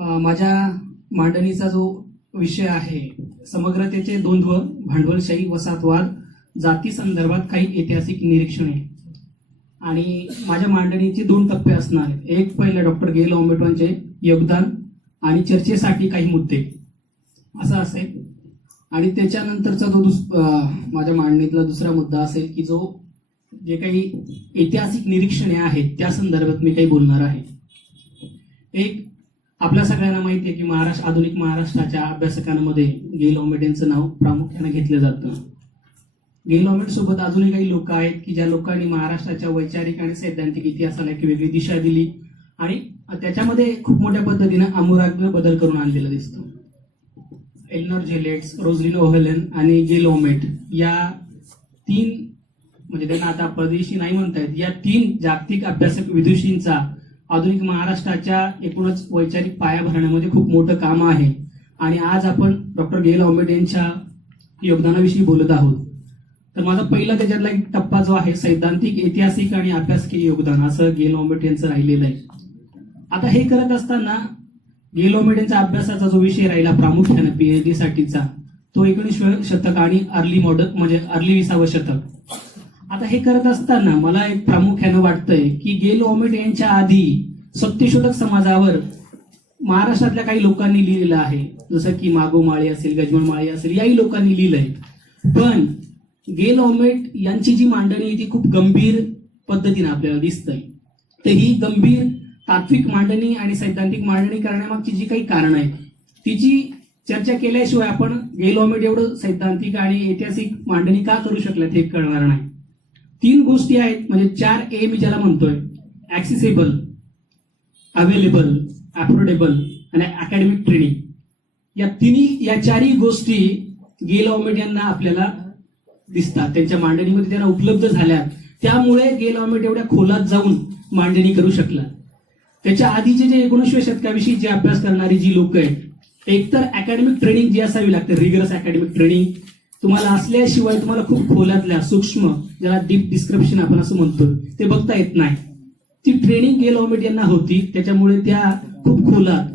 माझ्या मांडणीचा जो विषय आहे समग्रतेचे द्वंद्व, भांडवलशाही, वसाहतवाद, जाती संदर्भात काही ऐतिहासिक निरीक्षणे. आणि माझ्या मांडणीचे 2 टप्पे असणार आहेत. एक पहिलं डॉक्टर गेल ऑमेटॉनचे योगदान आणि चर्चेसाठी काही मुद्दे असं असेल. आणि त्याच्यानंतरचा जो माझ्या मांडणीतला दुसरा मुद्दा असेल की जो जे काही ऐतिहासिक निरीक्षणे आहेत त्या संदर्भात मी काही बोलणार आहे. एक, आपल्या सगळ्यांना माहिती आहे की आधुनिक महाराष्ट्राच्या अभ्यासकांमध्ये गेल ऑमेट यांचं नाव प्रामुख्याने घेतलं जातं. गेल ऑमेट सोबत अजूनही काही लोक आहेत की ज्या लोकांनी महाराष्ट्राच्या वैचारिक आणि सैद्धांतिक इतिहासाला एक वेगळी दिशा दिली आणि त्याच्यामध्ये खूप मोठ्या पद्धतीने आमूलाग्र बदल करून आणलेला दिसतो. एल्नर जेलेट्स, रोझलिन ओहेलन आणि गेल ऑमेट या 3, म्हणजे त्यांना आता परदेशी नाही म्हणतायत, या 3 जागतिक अभ्यासक विदुषींचा आधुनिक महाराष्ट्राच्या एकूणच वैचारिक पाया भरण्यामध्ये खूप मोठं काम आहे. आणि आज आपण डॉक्टर गेल ऑमेट यांच्या योगदानाविषयी बोलत आहोत. तर माझा पहिला त्याच्यातला एक टप्पा जो आहे सैद्धांतिक, ऐतिहासिक आणि अभ्यासकीय योगदान, असं गेल ऑमेट यांचं राहिलेलं आहे. आता हे करत असताना गेल ऑमेट यांचा अभ्यासाचा जो विषय राहिला प्रामुख्याने PhD साठीचा, तो 19व्या शतक आणि अर्ली 20वे शतक. आता हे करत असताना मला एक प्रामुख्याने वाटतंय की गेल ऑमेट यांच्या आधी सत्यशोधक समाजावर महाराष्ट्रातल्या काही लोकांनी लिहिलेलं आहे, जसं की मागो माळी असेल, गजमल माळी असेल, याही लोकांनी लिहिलंय. पण गेल ऑमेट यांची जी मांडणी आहे ती खूप गंभीर पद्धतीने आपल्याला दिसतंय. तर ही गंभीर तात्विक मांडणी आणि सैद्धांतिक मांडणी करण्यामागची जी काही कारणं आहेत तिची चर्चा केल्याशिवाय आपण गेल ऑमेट एवढं सैद्धांतिक आणि ऐतिहासिक मांडणी का करू शकल्यात हे कळणार नाही. 3 गोष्टी आहेत, म्हणजे 4A मी ज्याला म्हणतोय: ऍक्सेसिबल, अवेलेबल, अफोर्डेबल आणि अकॅडमिक ट्रेनिंग. या 4ही गोष्टी गेल ऑमेट यांना आपल्याला दिसतात, त्यांच्या मांडणीमध्ये त्यांना उपलब्ध झाल्या. त्यामुळे गेल ऑमेट एवढ्या खोलात जाऊन मांडणी करू शकला. त्याच्या आधीचे जे 19व्या शतकाविषयी जे अभ्यास करणारी जी लोक आहेत, एकतर अकॅडमिक ट्रेनिंग जी असावी लागते, रिगरस अकॅडमिक ट्रेनिंग तुम्हाला असल्याशिवाय तुम्हाला खूप खोलातल्या सूक्ष्म, ज्याला डीप डिस्क्रिप्शन आपण असं म्हणतो, ते बघता येत नाही. ती ट्रेनिंग गेल ऑमेट यांना होती, त्याच्यामुळे त्या खूप खोलात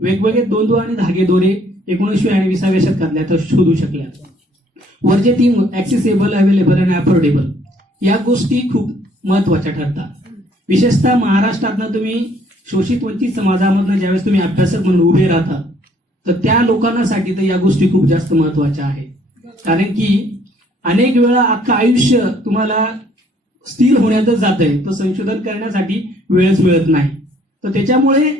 वेगवेगळे द्वंद्व आणि धागेदोरे 19व्या आणि 20व्या शतकातल्या तर शोधू शकल्या. वरचे 3 ऍक्सेसिबल, अवेलेबल आणि अफोर्डेबल या गोष्टी खूप महत्वाच्या ठरतात. विशेषतः महाराष्ट्रातनं तुम्ही शोषित वंचित समाजामधनं ज्यावेळेस तुम्ही अभ्यासक म्हणून उभे राहता तर त्या लोकांसाठी तर या गोष्टी खूप जास्त महत्वाच्या आहेत. कारण की अनेक वेळा अख्खं आयुष्य तुम्हाला स्थिर होण्यातच जात आहे, तर संशोधन करण्यासाठी वेळच मिळत नाही. तर त्याच्यामुळे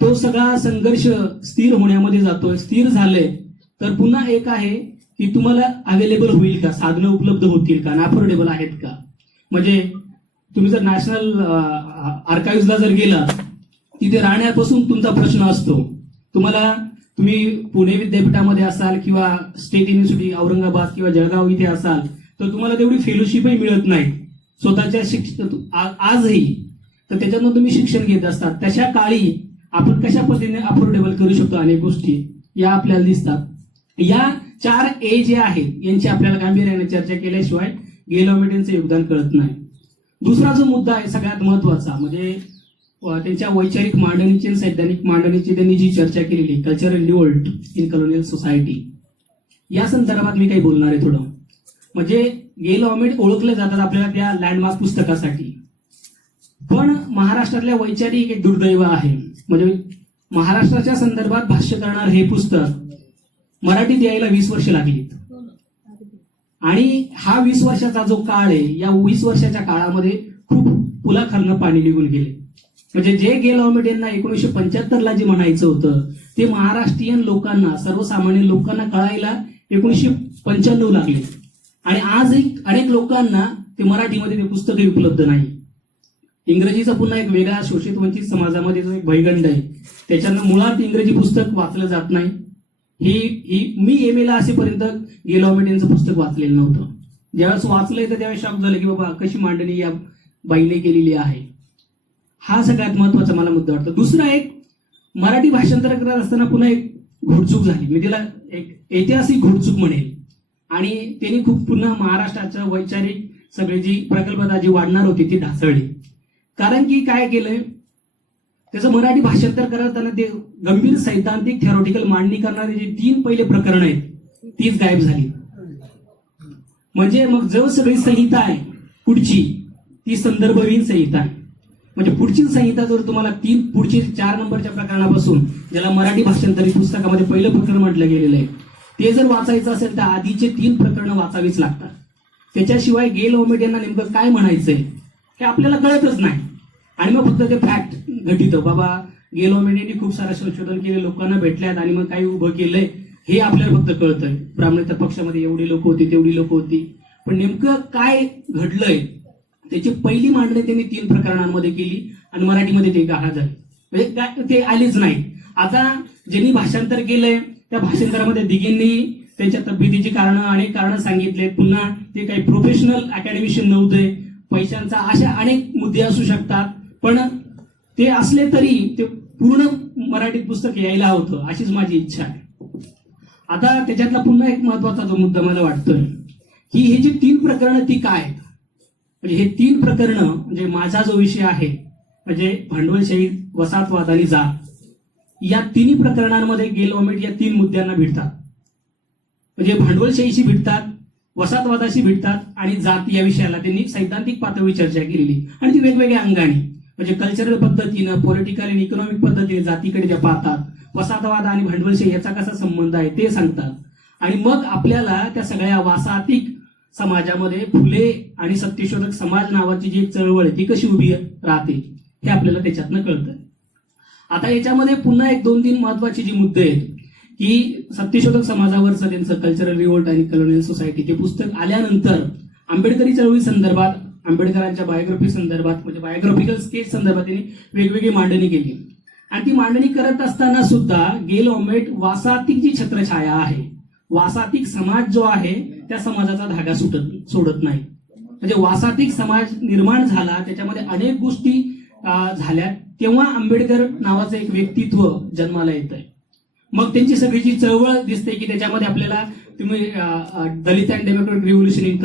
तो सगळा संघर्ष स्थिर होण्यामध्ये जातोय. स्थिर झालंय तर पुन्हा एक आहे की तुम्हाला अवेलेबल होईल का, साधनं उपलब्ध होतील का, अफोर्डेबल आहेत का. म्हणजे तुम्ही जर नॅशनल आर्काइव्हला जर गेला, तिथे राहण्यापासून तुमचा प्रश्न असतो. तुम्ही पुणे विद्यापीठामध्ये असाल किंवा स्टेट युनिव्हर्सिटी औरंगाबाद किंवा जळगाव इथे असाल तर तुम्हाला तेवढी फेलोशिपही मिळत नाही स्वतःच्या आजही. तर त्याच्यातून तुम्ही शिक्षण घेत असतात. तशा काळी आपण कशा पद्धतीने अफोर्डेबल करू शकतो अनेक गोष्टी या आपल्याला दिसतात. या 4A जे आहेत यांची आपल्याला गांभीर्याने चर्चा केल्याशिवाय गेल ऑमेट यांचं योगदान कळत नाही. दुसरा जो मुद्दा आहे सगळ्यात महत्वाचा, म्हणजे त्यांच्या वैचारिक मांडणीची, सैद्धांतिक मांडणीची त्यांनी जी चर्चा केलेली, cultural revolt in colonial society, या संदर्भात मी काही बोलणार आहे थोडं. म्हणजे गेल ऑमेट ओळखले जातात आपल्याला त्या लँडमार्क पुस्तकासाठी. पण महाराष्ट्रातल्या वैचारिक एक दुर्दैव आहे, म्हणजे महाराष्ट्राच्या संदर्भात भाष्य करणार हे पुस्तक मराठीत यायला 20 वर्ष लागलीत. आणि हा 20 वर्षाचा जो काळ आहे, या 20 वर्षाच्या काळामध्ये खूप पुलाखालनं पाणी निघून गेले. म्हणजे जे गेल ऑमेट यांना 1975ला जे म्हणायचं होतं ते महाराष्ट्रीयन लोकांना, सर्वसामान्य लोकांना कळायला 1995 लागले. आणि आजही अनेक लोकांना ते मराठीमध्ये ते पुस्तकही उपलब्ध नाही. इंग्रजीचा पुन्हा एक वेगळा शोषित वंचित समाजामध्ये जो एक भयगंड आहे, त्याच्यानं मुळात इंग्रजी पुस्तक वाचलं जात नाही. मी MA ला असेपर्यंत गेल ऑमेट यांचं पुस्तक वाचलेलं नव्हतं. ज्यावेळेस वाचलंय तर त्यावेळेस शॉक झालं की बाबा कशी मांडणी या बाईने केलेली आहे. हा सगळ्यात महत्वाचा मला मुद्दा वाटतो. दुसरा एक, मराठी भाषांतर करत असताना पुन्हा एक घोडचूक झाली, मी तिला एक ऐतिहासिक घोडचूक म्हणेल. आणि त्यांनी खूप पुन्हा महाराष्ट्राचं वैचारिक सगळी जी प्रकल्पता जी वाढणार होती ती ढासळली. कारण की काय केलंय, त्याचं मराठी भाषांतर करताना ते गंभीर सैद्धांतिक थेरॉटिकल मांडणी करणारे जे 3 पहिले प्रकरण आहेत तीच गायब झाली. म्हणजे मग जो सगळी संहिता आहे पुढची ती संदर्भहीन संहिता आहे. म्हणजे पुढची संहिता जर तुम्हाला पुढची 4 नंबरच्या प्रकरणापासून ज्याला मराठी भाषांतरित पुस्तकामध्ये पहिलं प्रकरण म्हटलं गेलेलं आहे ते जर वाचायचं असेल तर आधीचे 3 प्रकरणं वाचावीच लागतात. त्याच्याशिवाय गेल ओमेट यांना नेमकं काय म्हणायचंय हे आपल्याला कळतच नाही. आणि मग फक्त ते फॅक्ट घटित बाबा गेल ओमेट यांनी खूप सारं संशोधन केले, लोकांना भेटल्यात आणि मग काही उभं केलंय हे आपल्याला फक्त कळतंय. ब्राह्मणेतर पक्षामध्ये एवढी लोक होती तेवढी लोक होती, पण नेमकं काय घडलंय त्याची पहिली मांडणी त्यांनी 3 प्रकरणांमध्ये केली आणि मराठीमध्ये ते गाळा झाले. म्हणजे ते आलेच नाही. आता ज्यांनी भाषांतर केलंय त्या भाषांतरामध्ये दिघींनी त्यांच्या तब्येतीची कारणं अनेक कारणं सांगितलेत. पुन्हा ते काही प्रोफेशनल अकॅडमिशियन नव्हते, पैशांचा अशा अनेक मुद्दे असू शकतात. पण ते असले तरी ते पूर्ण मराठीत पुस्तक यायला होतं अशीच माझी इच्छा आहे. आता त्याच्यातला पुन्हा एक महत्वाचा जो मुद्दा मला वाटतोय की हे जी 3 प्रकरणं ती काय, म्हणजे हे 3 प्रकरणं म्हणजे माझा जो विषय आहे म्हणजे भांडवलशाही, वसाहतवाद आणि जात या 3 प्रकरणांमध्ये गेल ओमेट या 3 मुद्द्यांना भिडतात. म्हणजे भांडवलशाहीशी भिडतात, वसाहतवादाशी भिडतात आणि जात या विषयाला त्यांनी सैद्धांतिक पातळीवर चर्चा केलेली आणि ती वेगवेगळ्या अंगाने म्हणजे कल्चरल पद्धतीनं, पॉलिटिकल आणि इकॉनॉमिक पद्धतीने जातीकडे त्या पाहतात. वसाहतवाद आणि भांडवलशाही याचा कसा संबंध आहे ते सांगतात. आणि मग आपल्याला त्या सगळ्या वासाहतिक समाजामध्ये फुले आणि सत्यशोधक समाज नावाची जी एक चळवळ आहे ती कशी उभी राहते हे आपल्याला त्याच्यातनं कळतं. आता याच्यामध्ये पुन्हा 1-2-3 महत्वाची जी मुद्दे आहेत की सत्यशोधक समाजावरचं त्यांचं कल्चरल रिव्होल्ट आणि कॉलोनियल सोसायटी ते पुस्तक आल्यानंतर आंबेडकरी चळवळी संदर्भात, आंबेडकरांच्या बायोग्राफी संदर्भात म्हणजे बायोग्राफिकल स्केच संदर्भात त्यांनी वेगवेगळी मांडणी केली. आणि ती मांडणी करत असताना सुद्धा गेल ओमेट वासाहतिक जी छत्रछाया आहे, वासाहतिक समाज जो आहे त्या समाजाचा धागा सोडत नाही. म्हणजे वासाहतिक समाज निर्माण झाला, त्याच्यामध्ये अनेक गोष्टी झाल्या, तेव्हा आंबेडकर नावाचं एक व्यक्तित्व जन्माला येत आहे. मग त्यांची सगळी जी चळवळ दिसते की त्याच्यामध्ये आपल्याला तुम्ही Dalit and democratic revolution in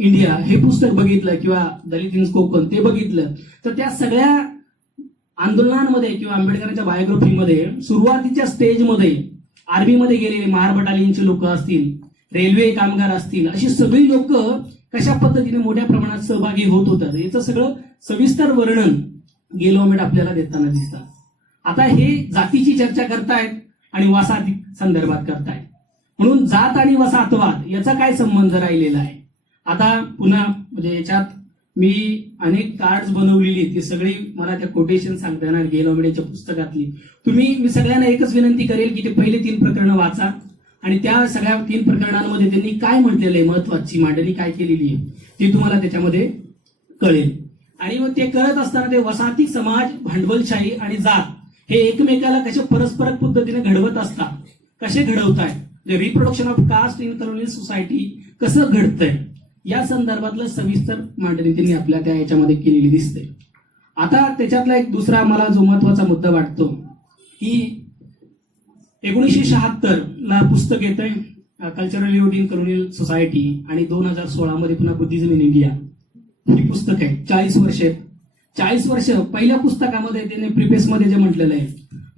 India हे पुस्तक बघितलं किंवा दलित इन कोकण ते बघितलं तर त्या सगळ्या आंदोलनांमध्ये किंवा आंबेडकरांच्या बायोग्राफीमध्ये सुरुवातीच्या स्टेजमध्ये आर्मीमध्ये गेलेले महार बटालियनचे लोक असतील, रेल्वे कामगार असतील, अशी सगळी लोक कशा पद्धतीने मोठ्या प्रमाणात सहभागी होत होतात याचं सगळं सविस्तर वर्णन गेल ओमेट आपल्याला देताना दिसतात. आता हे जातीची चर्चा करतायत आणि वसाहती संदर्भात करतायत, म्हणून जात आणि वसाहतवाद याचा काय संबंध राहिलेला आहे. आता पुन्हा म्हणजे याच्यात मी अनेक कार्ड्स बनवलेली ती सगळी मला त्या कोटेशन सांगता येणार गेल ओमेटच्या पुस्तकातली. मी सगळ्यांना एकच विनंती करेल की ते पहिले 3 प्रकरणं वाचा आणि त्या सगळ्या 3 प्रकरणांमध्ये त्यांनी काय म्हटलेलं आहे, महत्वाची मांडणी काय केलेली आहे ती तुम्हाला त्याच्यामध्ये कळेल. आणि मग ते करत असताना ते वसाहतिक समाज, भांडवलशाही आणि जात हे एकमेकाला कसे परस्पर पद्धतीने घडवत असतात, कसे घडवतायत, reproduction of caste in colonial society कसं घडतंय या संदर्भातलं सविस्तर मांडणी त्यांनी आपल्या त्या याच्यामध्ये केलेली दिसते. आता त्याच्यातला एक दुसरा मला जो महत्वाचा मुद्दा वाटतो की 1976 ला पुस्तक येतंय cultural revolt in colonial society आणि 2016 मध्ये पुन्हा बुद्धिझम इन इंडिया ही पुस्तक आहे. 40 वर्ष पहिल्या पुस्तकामध्ये त्यांनी प्रिफेसमध्ये जे म्हटलेलं आहे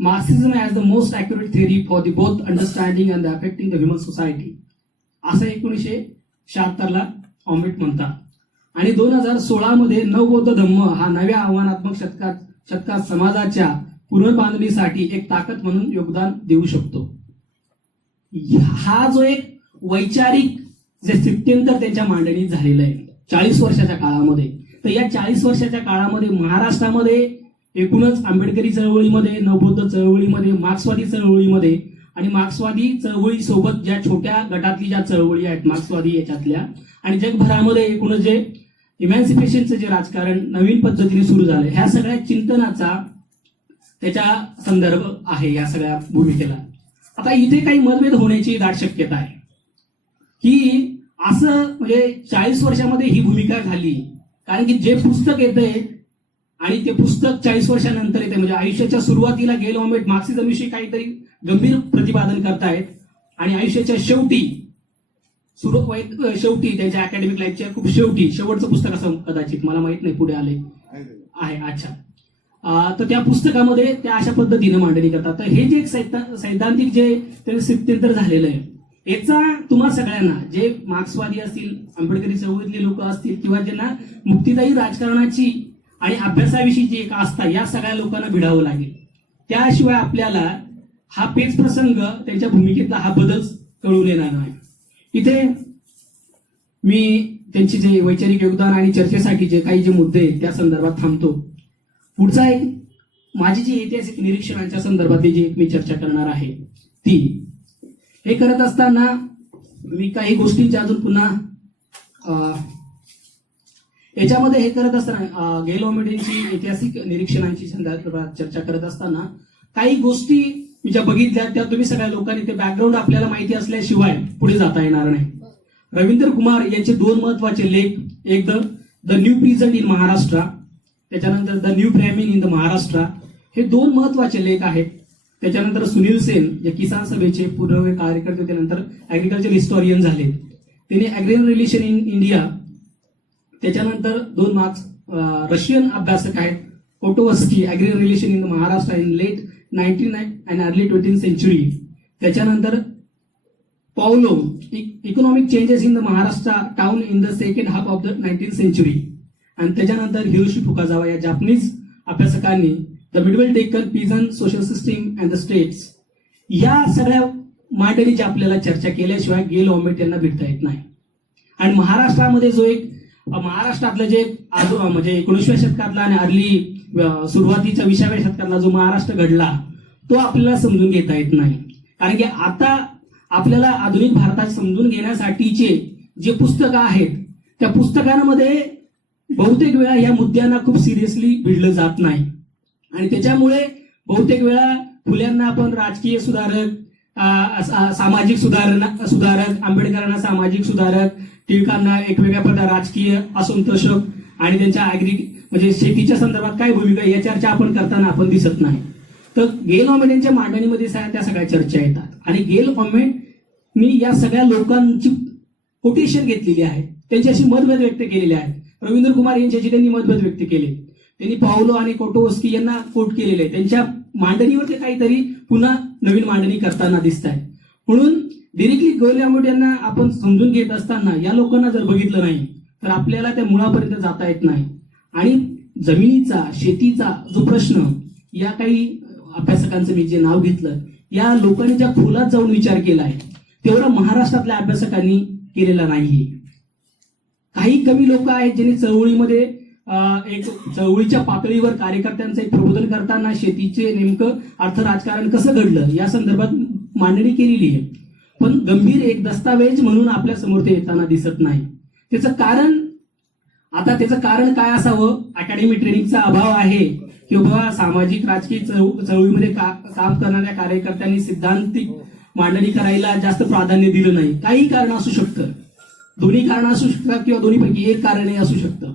Marxism as the most accurate theory for the both understanding and affecting the human society असं 1976 ला ओमेट म्हणतात. आणि 2016 मध्ये नवबौद्ध धम्म हा नव्या आव्हानात्मक शतकात समाजाच्या पुनर्बांधणीसाठी एक ताकद म्हणून योगदान देऊ शकतो. हा जो एक वैचारिक जे स्थित्यंतर त्याच्या मांडणीत झालेलं आहे 40 वर्षाच्या काळामध्ये. तर या 40 वर्षाच्या काळामध्ये महाराष्ट्रामध्ये एकूणच आंबेडकरी चळवळीमध्ये, नवबौद्ध चळवळीमध्ये, मार्क्सवादी चळवळीमध्ये आणि मार्क्सवादी चळवळी सोबत ज्या छोट्या गटातली ज्या चळवळी आहेत मार्क्सवादी याच्यातल्या आणि जगभरामध्ये एकूणच जे इमॅन्सिपेशनचं जे राजकारण नवीन पद्धतीने सुरू झालं ह्या सगळ्या चिंतनाचा त्याच्या संदर्भ आहे या सगळ्या भूमिकेला. आता इथे काही मतभेद होण्याची दाट शक्यता आहे की असं म्हणजे 40 वर्षामध्ये ही भूमिका झाली, कारण की जे पुस्तक येतंय आणि ते पुस्तक 40 वर्षानंतर येते म्हणजे आयुष्याच्या सुरुवातीला गेल ओमेट मार्क्सिझमविषयी काहीतरी गंभीर प्रतिपादन करतायत आणि आयुष्याच्या शेवटी त्यांच्या अकॅडमिक लाईफच्या खूप शेवटचं पुस्तक असं कदाचित मला माहित नाही पुढे आले आहे. अच्छा, तर त्या पुस्तकामध्ये त्या अशा पद्धतीने मांडणी करतात. तर हे जे एक सैद्धांतिक जे ते स्थित्यंतर झालेलं आहे, याचा तुम्हा सगळ्यांना जे मार्क्सवादी असतील, आंबेडकरी चळवळीतले लोक असतील, किंवा ज्यांना मुक्तिदायी राजकारणाची आणि अभ्यासाविषयीची एक आस्था, या सगळ्या लोकांना भिडावं लागेल. त्याशिवाय आपल्याला हा पेच प्रसंग, त्यांच्या भूमिकेतला हा बदल कळून येणार नाही. इथे मी त्यांचे जे वैचारिक योगदान आणि चर्चेसाठी जे काही जे मुद्दे आहेत त्या संदर्भात थांबतो. पुढचा एक माझी जी ऐतिहासिक निरीक्षणांच्या संदर्भातली जी एक मी चर्चा करणार आहे ती, हे करत असताना मी काही गोष्टींच्या अजून पुन्हा याच्यामध्ये हे करत असताना गेल ऑमेटेंची ऐतिहासिक निरीक्षणांची संदर्भात चर्चा करत असताना काही गोष्टी मी ज्या बघितल्या त्या तुम्ही सगळ्या लोकांनी ते बॅकग्राऊंड आपल्याला माहिती असल्याशिवाय पुढे जाता येणार नाही. रवींद्र कुमार यांचे दोन महत्वाचे लेख, एक the new peasant in Maharashtra, त्याच्यानंतर the new Brahmin in the Maharashtra, हे दोन महत्वाचे लेख आहेत. त्याच्यानंतर सुनील सेन जे किसान सभेचे पूर्व कार्यकर्ते, त्यानंतर ऍग्रिकल्चर हिस्टॉरियन झाले, त्यांनी ॲग्रियन रिलेशन इन इंडिया, त्याच्यानंतर 2 मार्क्स रशियन अभ्यासक आहेत Kotovsky, agrarian relation in the Maharashtra in late 19th and early 20th century, त्याच्यानंतर Pavlov economic changes in the Maharashtra town in the second half of the 19th century, आणि त्याच्यानंतर Hiroshi Fukazawa या Japanese अभ्यासकांनी the medieval Deccan peasant social system and the states, या सगळ्या मांडणीची आपल्याला चर्चा केल्याशिवाय गेल ऑमेट यांना भेटता येत नाही. आणि महाराष्ट्रामध्ये जो एक महाराष्ट्रातलं जे म्हणजे 19व्या शतकातला आणि अर्ली सुरुवातीच्या 20व्या शतकातला जो महाराष्ट्र घडला तो आपल्याला समजून घेता येत नाही. कारण की आता आपल्याला आधुनिक भारतात समजून घेण्यासाठीचे जे पुस्तकं आहेत त्या पुस्तकांमध्ये बहुतेक वेळा या मुद्द्यांना खूप सिरियसली भिडलं जात नाही. आणि त्याच्यामुळे बहुतेक वेळा फुल्यांना आपण राजकीय सुधारक, सामाजिक सुधारक, आंबेडकरांना सामाजिक सुधारक, टिळकांना एक वेगळ्या प्रकार राजकीय असंतोषक आणि त्यांच्या म्हणजे शेतीच्या संदर्भात काय भूमिका या चर्चा आपण करताना आपण दिसत नाही. तर गेल ऑमेट यांच्या मांडणीमध्ये त्या सगळ्या चर्चा येतात. आणि गेल ऑमेटनी या सगळ्या लोकांची कोटेशन घेतलेली आहे, त्यांच्याशी मतभेद व्यक्त केलेले आहेत. रवींद्र कुमार यांच्याशी त्यांनी मतभेद व्यक्त केले, त्यांनी पावलो आणि कोटोवस्की यांना कोट केलेले आहे. त्यांच्या मांडणीवर ते काहीतरी पुन्हा नवीन मांडणी करताना दिसत आहे. म्हणून डिरेक्टली गेल ऑमेट यांना आपण समजून घेत असताना या लोकांना जर बघितलं नाही तर आपल्याला त्या मुळापर्यंत जाता येत नाही. आणि जमिनीचा, शेतीचा जो प्रश्न, या काही अभ्यासकांचं मी जे नाव घेतलं, या लोकांनी ज्या खोलात जाऊन विचार केलाय तेवढा महाराष्ट्रातल्या अभ्यासकांनी केलेला नाहीये. काही कमी लोक आहेत ज्यांनी चळवळीमध्ये एक चळवळीच्या पातळीवर कार्यकर्त्यांचं एक प्रबोधन करताना शेतीचे नेमकं अर्थ राजकारण कसं घडलं या संदर्भात मांडणी केलेली आहे. पण गंभीर एक दस्तावेज म्हणून आपल्या समोर ते येताना दिसत नाही. त्याचं कारण काय असावं? अकॅडमिक ट्रेनिंगचा अभाव आहे किंवा सामाजिक राजकीय चळवळीमध्ये काम करणाऱ्या कार्यकर्त्यांनी सिद्धांतिक मांडणी करायला जास्त प्राधान्य दिलं नाही. काही कारण असू शकतं, दोन्ही कारण असू शकतात किंवा दोन्हीपैकी एक कारणही असू शकतं.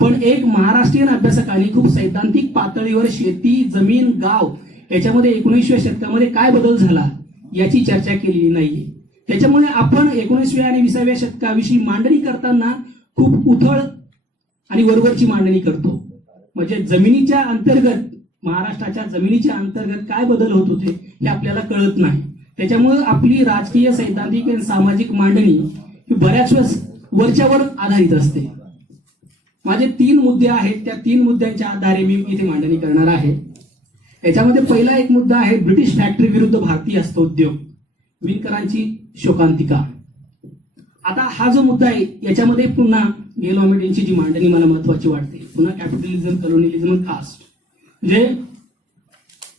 पण एक महाराष्ट्रीयन अभ्यासकांनी खूप सैद्धांतिक पातळीवर शेती, जमीन, गाव याच्यामध्ये 19व्या शतकामध्ये काय बदल झाला याची चर्चा केलेली नाहीये. त्याच्यामुळे आपण 19व्या आणि 20व्या शतकाविषयी मांडणी करताना खूप उथळ आणि वरवरची मांडणी करतो. म्हणजे जमिनीच्या अंतर्गत, महाराष्ट्राच्या जमिनीच्या अंतर्गत काय बदल होत होते हे आपल्याला कळत नाही. त्याच्यामुळे आपली राजकीय, सैद्धांतिक आणि सामाजिक मांडणी ही बऱ्याच वेळेस वरच्यावर आधारित असते. माझे 3 मुद्दे आहेत, त्या 3 मुद्द्यांच्या आधारे मी इथे मांडणी करणार आहे. याच्यामध्ये पहिला एक मुद्दा आहे ब्रिटिश फॅक्टरी विरुद्ध भारतीय हस्तोद्योग, विणकरांची शोकांतिका. आता हा जो मुद्दा आहे याच्यामध्ये पुन्हा गेल ऑमेट यांची जी मांडणी मला महत्वाची वाटते, पुन्हा कॅपिटलिझम, कॉलोनियलिझम आणि कास्ट, म्हणजे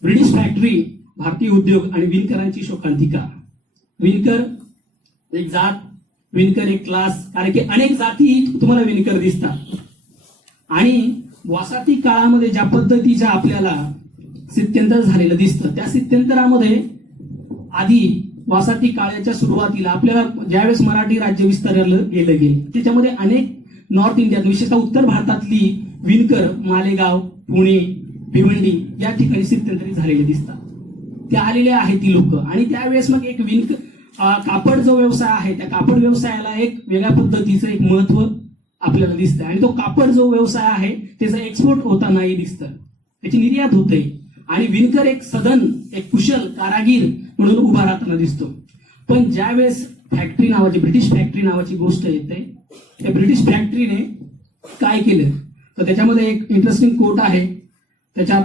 ब्रिटिश फॅक्टरी, भारतीय उद्योग आणि विणकरांची शोकांतिका. विणकर एक जात, विणकर एक क्लास, कारण की अनेक जाती तुम्हाला विणकर दिसतात. आणि वसाहती काळामध्ये ज्या पद्धतीचं आपल्याला स्थित्यंतर झालेलं दिसतं, त्या स्थित्यंतरामध्ये आधी वसाहती काळाच्या सुरुवातीला आपल्याला ज्यावेळेस मराठी राज्य विस्तारलं गेलं त्याच्यामध्ये अनेक नॉर्थ इंडियात, विशेषतः उत्तर भारतातली विणकर मालेगाव, पुणे, भिवंडी या ठिकाणी स्थित्यंतरित झालेले दिसतात. ते आलेले आहेत ती लोक. आणि त्यावेळेस मग एक कापड जो व्यवसाय आहे त्या कापड व्यवसायाला एक वेगळ्या पद्धतीचं एक महत्व आपल्याला दिसतं. आणि तो कापड जो व्यवसाय आहे त्याचा एक्सपोर्ट होतानाही दिसतं. त्याची निर्यात होते आणि विणकर एक सदन, एक कुशल कारागीर म्हणून उभा राहताना दिसतो. पण ज्यावेळेस फॅक्टरी नावाची, ब्रिटिश फॅक्टरी नावाची गोष्ट येते, त्या ब्रिटिश फॅक्टरीने काय केलं तर त्याच्यामध्ये एक इंटरेस्टिंग कोट आहे. त्याच्यात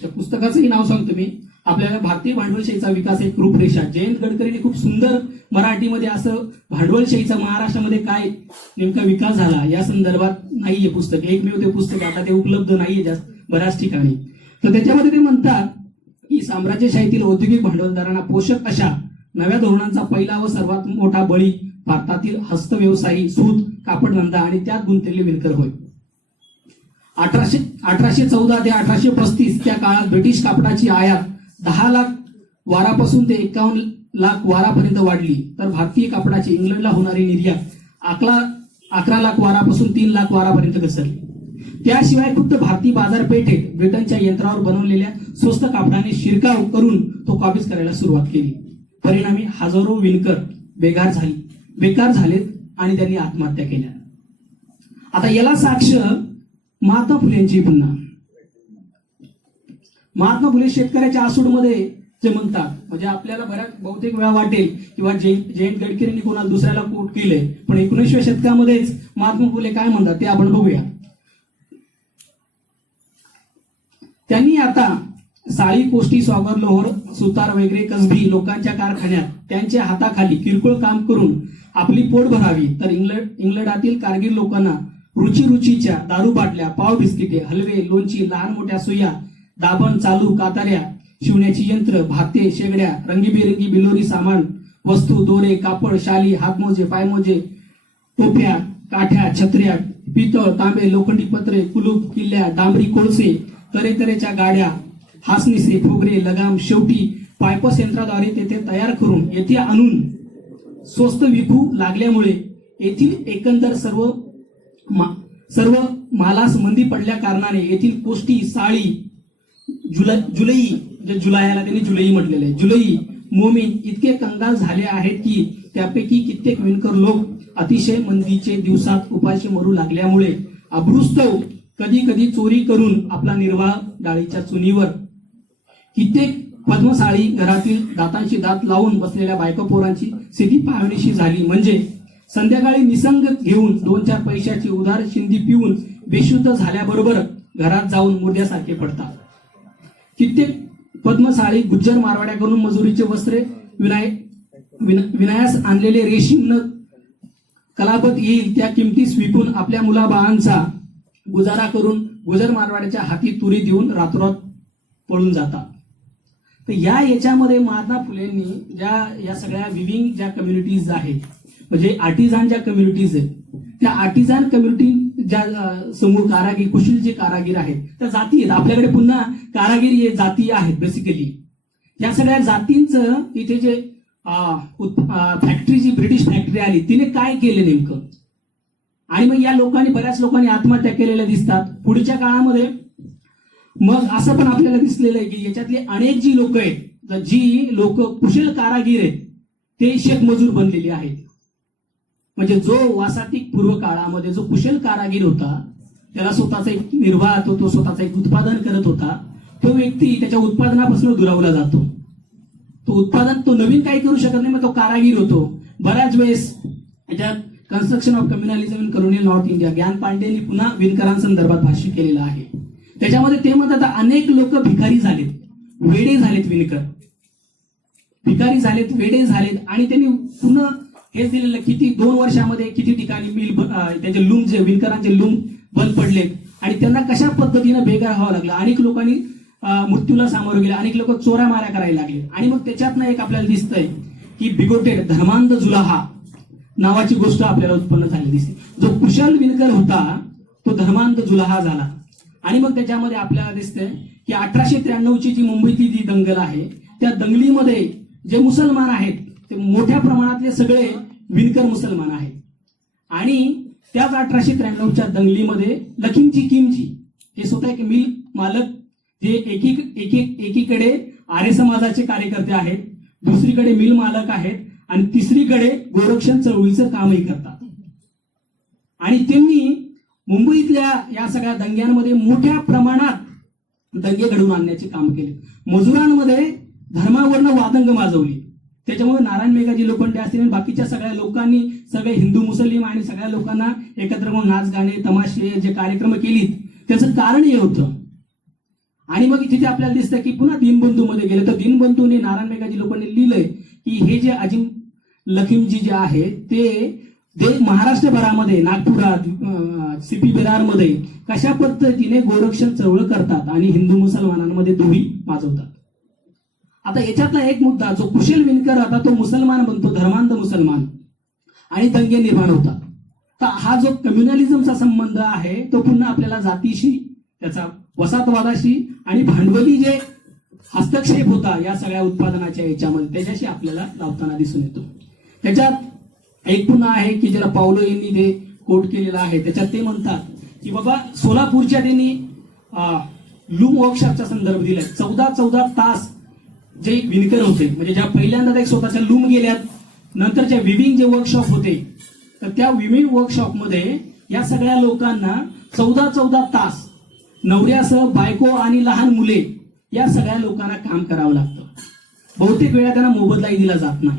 त्या पुस्तकाचंही नाव सांगतो मी, आपल्याला भारतीय भांडवलशाहीचा विकास एक रूपरेषा. जयंत गडकरींनी खूप सुंदर मराठीमध्ये असं भांडवलशाहीचा महाराष्ट्रामध्ये काय नेमका विकास झाला या संदर्भात नाहीये पुस्तक, एकमेव ते पुस्तक, आता ते उपलब्ध नाहीये जास्त बऱ्याच ठिकाणी. तर त्याच्यामध्ये ते म्हणतात की साम्राज्यशाहीतील औद्योगिक भांडवलदारांना पोषक अशा नव्या धोरणांचा पहिला व सर्वात मोठा बळी भारतातील हस्तव्यवसायी, सूत, कापडधंदा आणि त्यात गुंतलेले विणकर होय. 1814 ते 1835 त्या काळात ब्रिटिश कापडाची आयात 10 लाख वारापासून ते 51 लाख वारापर्यंत वाढली, तर भारतीय कापडाची इंग्लंडला होणारी निर्यात 11 लाख वारापासून 3 लाख वारापर्यंत घसरली. त्याशिवाय खुद्द भारतीय बाजारपेठेत ब्रिटनच्या यंत्रावर बनवलेल्या स्वस्त कापडाने शिरकाव करून तो काबीज करायला सुरुवात केली. परिणामी हजारो विणकर बेकार झालेत आणि त्यांनी आत्महत्या केल्या. आता याला साक्ष महात्मा फुलेंची पुन्हा. महात्मा फुले शेतकऱ्याच्या आसूडमध्ये जे म्हणतात, म्हणजे आपल्याला बहुतेक वेळा वाटेल किंवा जयंत गडकरींनी कोणाला दुसऱ्याला कोट केलंय, पण 19व्या शतकामध्येच महात्मा फुले काय म्हणतात ते आपण बघूया. त्यांनी आता साळी, कोष्टी, स्वागर, लोहर, सुतार वगैरे कसबी लोकांच्या कारखान्यात त्यांच्या हाताखाली किरकोळ काम करून आपली पोट भरावी, तर इंग्लंडातील कारगिल लोकांना रुचीच्या दारू बाटल्या, पाव बिस्किटे, हलवे, लोणची, लहान मोठ्या सुया, दाबण, चालू, काताऱ्या, शिवण्याची यंत्र, भाते, शेगड्या, रंगीबेरंगी बिलोरी सामान वस्तू, दोरे, कापड, शाली, हातमोजे, पायमोजे, टोप्या, काठ्या, छत्र्या, पितळ, तांबे, लोखंडी पत्रे, कुलूप, किल्ल्या, डांबरी, कोळसे, तऱ्हेतऱ्हेच्या गाड्या, हासनिसे, फुगरे, लगाम, शेवटी पायपस यंत्राद्वारे तेथे तयार करून येथे आणून स्वस्त विकू लागल्यामुळे येथील एकंदर सर्व मालास मंदी पडल्या कारणाने येथील कोष्टी, साळी, जुलई, म्हणजे जुलायाला त्यांनी जुलई म्हटलेले आहे, जुलई, मोमीन इतके कंगाल झाले आहेत की त्यापैकी कित्येक विणकर लोक अतिशय मंदीचे दिवसात उपाशी मरू लागल्यामुळे अभ्रुस्तव कधी कधी चोरी करून आपला निर्वाह डाळीच्या चुनीवर, कित्येक पद्मसाळी घरातील दातांशी दात लावून बसलेल्या बायका पोरांची स्थिती पाहणीशी झाली. म्हणजे संध्याकाळी निसंग घेऊन 2-4 पैशाची उधार शिंदी पिऊन बेशुद्ध झाल्याबरोबर घरात जाऊन मुर्द्यासारखे पडतात. कित्येक पद्मसाळी गुज्जर मारवाड्याकडून मजुरीचे वस्त्रे, विनायास आणलेले रेशीम कलापत येईल त्या किमतीस विकून आपल्या मुलाबाळांचा गुजारा करून गुजर मारवाड्याच्या हाती तुरी देऊन रातोरात पळून जातात. तर याच्यामध्ये महात्मा फुलेंनी या सगळ्या विविंग ज्या कम्युनिटीज आहेत, म्हणजे आर्टिझान ज्या कम्युनिटीज आहेत, त्या आर्टिझान कम्युनिटी ज्या समूह कारागीर, कुशल जे कारागीर आहेत त्या जाती आहेत. आपल्याकडे पुन्हा कारागीर जाती आहेत. बेसिकली या सगळ्या जातींचं इथे जे फॅक्टरी, जी ब्रिटिश फॅक्टरी आली तिने काय केले नेमकं, आणि मग या लोकांनी, बऱ्याच लोकांनी आत्महत्या केलेल्या दिसतात. पुढच्या काळामध्ये मग असं पण आपल्याला दिसलेलं आहे की याच्यातले अनेक जी लोक आहेत, जी लोक कुशल कारागीर आहेत, ते शेतमजूर बनलेली आहेत. म्हणजे जो वासातिक पूर्व काळामध्ये जो कुशल कारागीर होता, त्याला स्वतःचा एक निर्वाह, तो स्वतःचा एक उत्पादन करत होता, तो व्यक्ती त्याच्या उत्पादनापासून दुरावला जातो. तो नवीन काही करू शकत नाही, मग तो कारागीर होतो. बऱ्याच वेळेस याच्यात construction of communalism in colonial north India, Gyan पांडेंनी पुन्हा विणकरांसंदर्भात भाष्य केलेलं आहे. त्याच्यामध्ये ते म्हणतात अनेक लोक भिकारी झालेत, वेडे झालेत, विणकर भिकारी झालेत, वेडे झालेत, आणि त्यांनी पुन्हा हेच दिलेलं किती 2 वर्षामध्ये किती ठिकाणी मिल, त्याचे लूम, जे विणकरांचे लूम बंद पडलेत आणि त्यांना कशा पद्धतीनं बेकार व्हावं लागलं. अनेक लोकांनी मृत्यूला सामोरं गेले, अनेक लोक चोऱ्या माऱ्या करायला लागले. आणि मग त्याच्यातनं एक आपल्याला दिसतंय की बिगोटेड, धर्मांध जुलाहा नावाची गोष्ट आपल्याला उत्पन्न झाली दिसते. जो कुशल विणकर होता तो धर्मांध जुलाहा झाला. आणि मग त्याच्यामध्ये आपल्याला दिसतंय की 1893ची जी मुंबईतली जी दंगल आहे, त्या दंगलीमध्ये जे मुसलमान आहेत ते मोठ्या प्रमाणातले सगळे विणकर मुसलमान आहेत. आणि त्याच 1893च्या दंगलीमध्ये लखीमजी किमजी हे स्वतः एक मिल मालक, जे एकीकडे आर्य समाजाचे कार्यकर्ते आहेत, दुसरीकडे मिल मालक आहेत, आणि तिसरीकडे गोरक्षण चळवळीचं कामही करतात. आणि त्यांनी मुंबईतल्या या सगळ्या दंग्यांमध्ये मोठ्या प्रमाणात दंगे घडवून आणण्याचे काम केले. मजुरांमध्ये धर्मावरनं वादंग माजवली. त्याच्यामुळे नारायण मेघाजी लोखंडे असतील आणि बाकीच्या सगळ्या लोकांनी, सगळे हिंदू मुस्लिम आणि सगळ्या लोकांना एकत्र करून नाच गाणे तमाशे जे कार्यक्रम केली त्याचं कारण हे होतं. आणि मग तिथे आपल्याला दिसतं की पुन्हा दीनबंधू मध्ये गेले तर दीनबंधूने नारायण मेघाजी लोखंडे लिहिलंय की हे जे अजिम लखीमजी जे आहे ते महाराष्ट्रभरामध्ये, नागपुरात, सीपी बिरारमध्ये कशा पद्धतीने गोरक्षण चळवळ करतात आणि हिंदू मुसलमानांमध्ये दोरी माजवतात. आता याच्यातला एक मुद्दा, जो कुशल विणकर आता तो मुसलमान बनतो, धर्मांध मुसलमान, आणि दंगे निर्माण होतात. तर हा जो कम्युनलिझमचा संबंध आहे तो पुन्हा आपल्याला जातीशी, त्याचा वसाहतवादाशी आणि भांडवली जे हस्तक्षेप होता या सगळ्या उत्पादनाच्या याच्यामध्ये त्याच्याशी आपल्याला लावताना दिसून येतो. त्याच्यात एक पुन्हा आहे की ज्याला पावलो यांनी ते कोट केलेला आहे. त्याच्यात ते म्हणतात की बाबा सोलापूरच्या त्यांनी लूम वर्कशॉपचा संदर्भ दिलाय. 14 तास जे विणकर होते, म्हणजे ज्या पहिल्यांदा एक स्वतःच्या लूम गेल्यात, नंतरच्या विविंग जे वर्कशॉप होते, तर त्या विविंग वर्कशॉपमध्ये या सगळ्या लोकांना 14 तास नवऱ्यासह बायको आणि लहान मुले या सगळ्या लोकांना काम करावं लागतं. बहुतेक वेळा त्यांना मोबदलाही दिला जात नाही.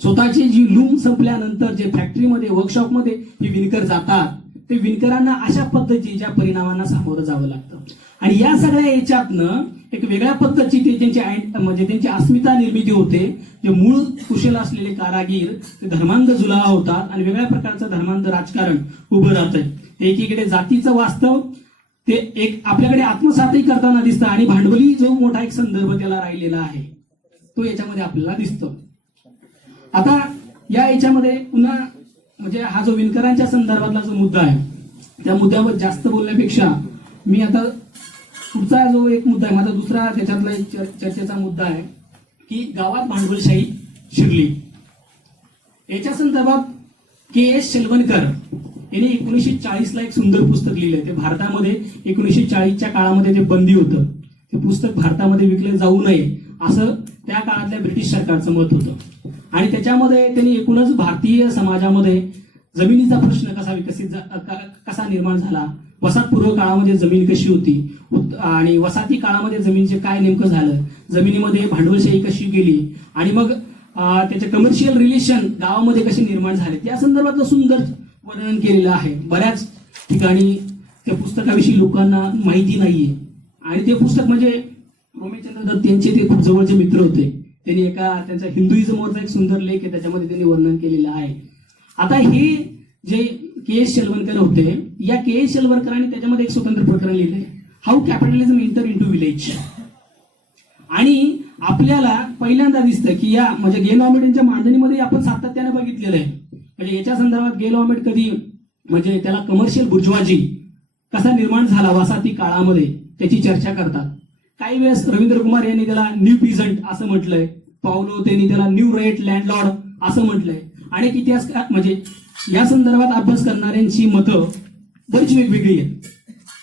स्वतःची जी लूम संपल्यानंतर जे फॅक्टरीमध्ये, वर्कशॉपमध्ये हे विणकर जातात, ते विणकरांना अशा पद्धतीच्या परिणामांना सामोरं जावं लागतं. आणि या सगळ्या याच्यातनं एक वेगळ्या पद्धतीची त्यांची अस्मिता निर्मिती होते. जे मूळ कुशल असलेले कारागीर ते धर्मांध जुलाहा होतात आणि वेगळ्या प्रकारचं धर्मांध राजकारण उभं राहतंय. एकीकडे जातीचं वास्तव ते एक आपल्याकडे आत्मसातही करताना दिसतं आणि भांडवली जो मोठा एक संदर्भ त्याला राहिलेला आहे तो याच्यामध्ये आपल्याला दिसतो. आता या याच्यामध्ये पुन्हा म्हणजे हा जो विणकरांच्या संदर्भातला जो मुद्दा आहे त्या मुद्द्यावर जास्त बोलण्यापेक्षा मी आता पुढचा जो एक मुद्दा आहे, माझा दुसरा त्याच्यातला एक चर्चेचा मुद्दा आहे की गावात भांडवलशाही शिरली. याच्या संदर्भात के.एस. शेलवणकर यांनी 1940ला एक सुंदर पुस्तक लिहिलंय. ते भारतामध्ये 1940च्या काळामध्ये जे बंदी होतं ते पुस्तक भारतामध्ये विकले जाऊ नये असं त्या काळातल्या ब्रिटिश सरकारचं मत होतं. आणि त्याच्यामध्ये त्यांनी एकूणच भारतीय समाजामध्ये जमिनीचा प्रश्न कसा निर्माण झाला, वसाहतपूर्व काळामध्ये जमीन कशी होती आणि वसाहती काळामध्ये जमिनीचे काय नेमकं झालं, जमिनीमध्ये भांडवलशाही कशी गेली आणि मग त्याचे कमर्शियल रिलेशन गावामध्ये कसे निर्माण झाले या संदर्भातलं सुंदर वर्णन केलेलं आहे. बऱ्याच ठिकाणी त्या पुस्तकाविषयी लोकांना माहिती नाहीये. आणि ते पुस्तक म्हणजे रोमेचंद्र दत्त यांचे ते खूप जवळचे मित्र होते. त्यांनी त्यांचा हिंदुइझमवरचा एक सुंदर लेख आहे त्याच्यामध्ये त्यांनी वर्णन केलेलं आहे. आता हे जे के.एस. शेलवणकर होते, या के.एस. शेलवणकरांनी त्याच्यामध्ये एक स्वतंत्र प्रकरण लिहिले, how capitalism inter into village. आणि आपल्याला पहिल्यांदा दिसतं की या म्हणजे गेल ऑमेट यांच्या मांडणीमध्ये आपण सातत्याने बघितलेलं आहे. म्हणजे याच्या संदर्भात गेल ऑमेट कधी म्हणजे त्याला कमर्शियल बुर्जवाजी कसा निर्माण झाला वसाहती काळामध्ये त्याची चर्चा करतात. काही वेळेस रवींद्र कुमार यांनी त्याला न्यू पीझंट असं म्हटलंय, पावलो त्यांनी त्याला न्यू रेट लँडलॉर्ड असं म्हटलंय. अनेक इतिहास म्हणजे या संदर्भात अभ्यास करणाऱ्यांची मतं बरीच वेगवेगळी आहेत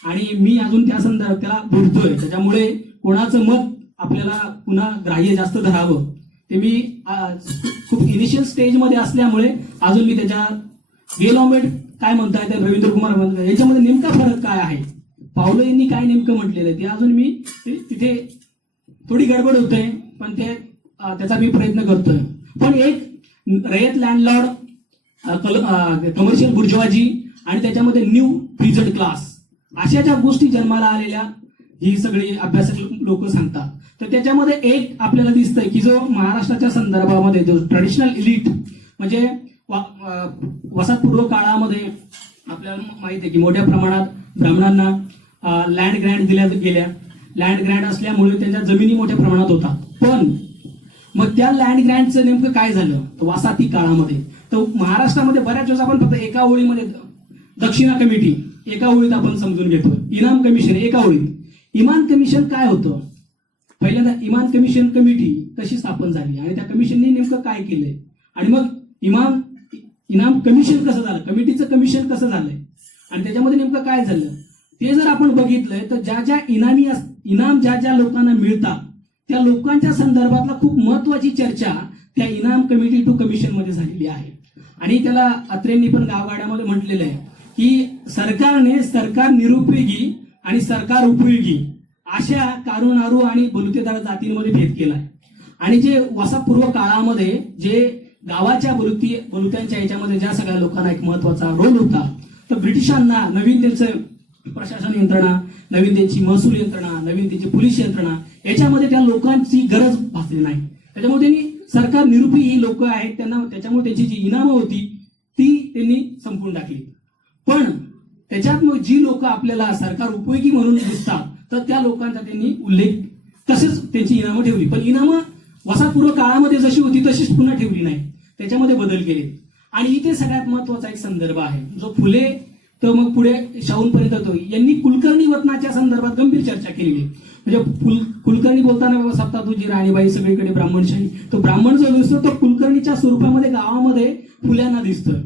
आणि मी अजून त्या संदर्भात त्याला बोलतोय. त्याच्यामुळे कोणाचं मत आपल्याला पुन्हा ग्राह्य जास्त धरावं ते मी खूप इनिशियल स्टेजमध्ये असल्यामुळे अजून मी त्याच्या गेल ऑमेट काय म्हणताय ते रवींद्र कुमार म्हणताय याच्यामध्ये नेमका फरक काय आहे, पावलो यांनी काय नेमकं म्हटलेलं आहे ते अजून मी तिथे थोडी गडबड होतोय पण त्याचा मी प्रयत्न करतोय. पण एक रयत लँडलॉर्ड, कमर्शियल बुर्जवाजी आणि त्याच्यामध्ये न्यू पीझंट क्लास अशा ज्या गोष्टी जन्माला आलेल्या ही सगळी अभ्यासक लोक सांगतात. तर त्याच्यामध्ये एक आपल्याला दिसतंय की जो महाराष्ट्राच्या संदर्भामध्ये जो ट्रेडिशनल इलिट म्हणजे वसाहतपूर्व काळामध्ये आपल्याला माहिती आहे की मोठ्या प्रमाणात ब्राह्मणांना लँड ग्रँट दिल्या गेल्या. लँड ग्रँट असल्यामुळे त्यांच्या जमिनी मोठ्या प्रमाणात होतात. पण मग त्या लँड ग्रँटचं नेमकं काय झालं वसाहती काळामध्ये, तर महाराष्ट्रामध्ये बऱ्याच वेळेस आपण फक्त एका ओळीमध्ये दक्षिणा कमिटी एका ओळीत आपण समजून घेतो, इनाम कमिशन एका ओळीत. इमान कमिशन काय होतं, पहिल्यांदा इमान कमिशन कमिटी कशी स्थापन झाली आणि त्या कमिशनने नेमकं काय केलंय आणि मग इनाम कमिशन कसं झालं, कमिटीचं कमिशन कसं झालंय आणि त्याच्यामध्ये नेमकं काय झालं ते जर आपण बघितलंय तर ज्या ज्या इनाम ज्या ज्या लोकांना मिळतात त्या लोकांच्या संदर्भातला खूप महत्वाची चर्चा त्या इनाम कमिटी टू कमिशन मध्ये झालेली आहे. आणि त्याला अत्रेंनी पण गावगाड्यामध्ये म्हटलेलं आहे की सरकार निरुपयोगी आणि सरकार उपयोगी अशा कारुणारू आणि बलुतेदार जातींमध्ये भेद केलाय. आणि जे वसापूर्व काळामध्ये जे गावाच्या बलुत्यांच्या याच्यामध्ये ज्या सगळ्या लोकांना एक महत्वाचा रोल होता, तर ब्रिटिशांना नवीन त्यांचं प्रशासन यंत्रणा, नवीन त्यांची महसूल यंत्रणा, नवीन त्यांची पोलीस यंत्रणा याच्यामध्ये त्या लोकांची गरज भासली नाही. त्याच्यामुळे त्यांनी सरकार निरुपयोगी ही लोक आहेत त्यांना, त्याच्यामुळे त्यांची जी इनामं होती ती त्यांनी संपून टाकली. पण त्याच्यात मग जी लोक आपल्याला सरकार उपयोगी म्हणून दिसतात तर त्या लोकांचा त्यांनी उल्लेख, तसेच त्यांची इनामं ठेवली. पण इनामं वसापूर्व काळामध्ये जशी होती तशीच पुन्हा ठेवली नाही, त्याच्यामध्ये बदल केले. आणि इथे सगळ्यात महत्वाचा एक संदर्भ आहे जो फुले तर मग पुढे शाहूंपर्यंत येतो. यांनी कुलकर्णी वतनाच्या संदर्भात गंभीर चर्चा केलेली. म्हणजे कुलकर्णी बोलताना सप्ता तुझी राणीबाई सगळीकडे ब्राह्मणशाही, तो ब्राह्मण जो दिसतो तो कुलकर्णीच्या स्वरूपामध्ये गावामध्ये फुल्यांना दिसतोय.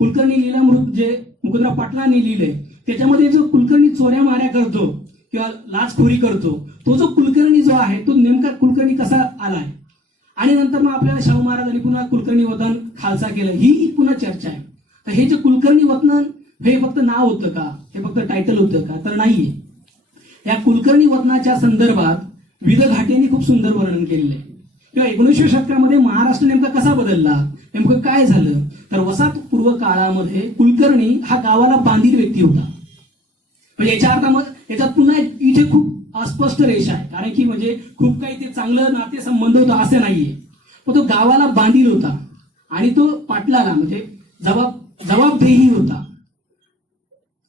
कुलकर्णी लीलामृत जे मुकुंदराव पाटलांनी लिहिले त्याच्यामध्ये जो कुलकर्णी चोऱ्या माऱ्या करतो किंवा लाचखोरी करतो, तो जो कुलकर्णी जो आहे तो नेमका कुलकर्णी कसा आलाय. आणि नंतर मग आपल्याला शाहू महाराजांनी पुन्हा कुलकर्णी वतन खालसा केलं, ही पुन्हा चर्चा आहे. तर हे जे कुलकर्णी वतन हे फक्त नाव होतं का, हे फक्त टायटल होतं का, तर नाहीये. या कुलकर्णी वतनाच्या संदर्भात विद घाटेंनी खूप सुंदर वर्णन केलेलं आहे. किंवा 19व्या शतकामध्ये महाराष्ट्र नेमका कसा बदलला, नेमकं काय झालं, तर वसाहत पूर्व काळामध्ये कुलकर्णी हा गावाला बांधील व्यक्ती होता. म्हणजे याच्या अर्थामध्ये याच्यात पुन्हा इथे खूप अस्पष्ट रेषा आहे, कारण की म्हणजे खूप काही ते चांगलं नाते संबंध होतं असं नाहीये. पण तो गावाला बांधील होता आणि तो पाटलाला म्हणजे जबाबदेही होता.